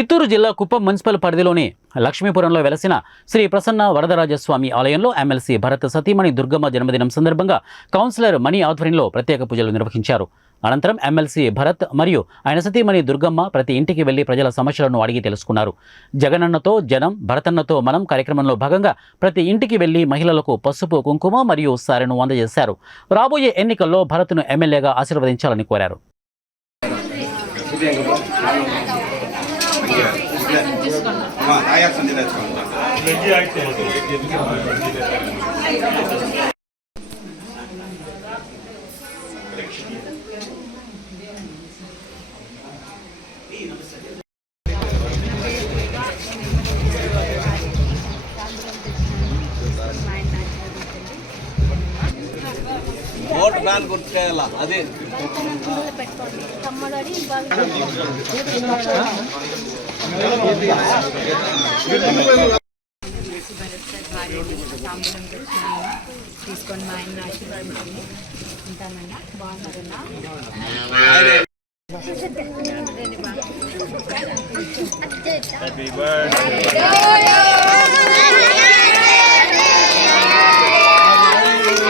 చిత్తూరు జిల్లా కుప్పం మున్సిపల్ పరిధిలోని లక్ష్మీపురంలో వెలసిన శ్రీ ప్రసన్న వరదరాజస్వామి ఆలయంలో ఎమ్మెల్సీ భరత్ సతీమణి దుర్గమ్మ జన్మదినం సందర్భంగా కౌన్సిలర్ మణి ఆధ్వర్యంలో ప్రత్యేక పూజలు నిర్వహించారు. అనంతరం ఎమ్మెల్సీ భరత్ మరియు ఆయన సతీమణి దుర్గమ్మ ప్రతి ఇంటికి వెళ్లి ప్రజల సమస్యలను అడిగి తెలుసుకున్నారు. జగనన్నతో జనం, భరతన్నతో మనం కార్యక్రమంలో భాగంగా ప్రతి ఇంటికి వెళ్లి మహిళలకు పసుపు, కుంకుమ మరియు సారెను అందజేశారు. రాబోయే ఎన్నికల్లో భరత్ను ఎమ్మెల్యేగా ఆశీర్వదించాలని కోరారు. ఓట్ బ్యాన్ గుర్తుకేయాల అదే తీసుకొని మా ఆయన ఆశీర్వాదించండి. ఉంటానన్నా, బాగున్నారన్నా. Happy birthday.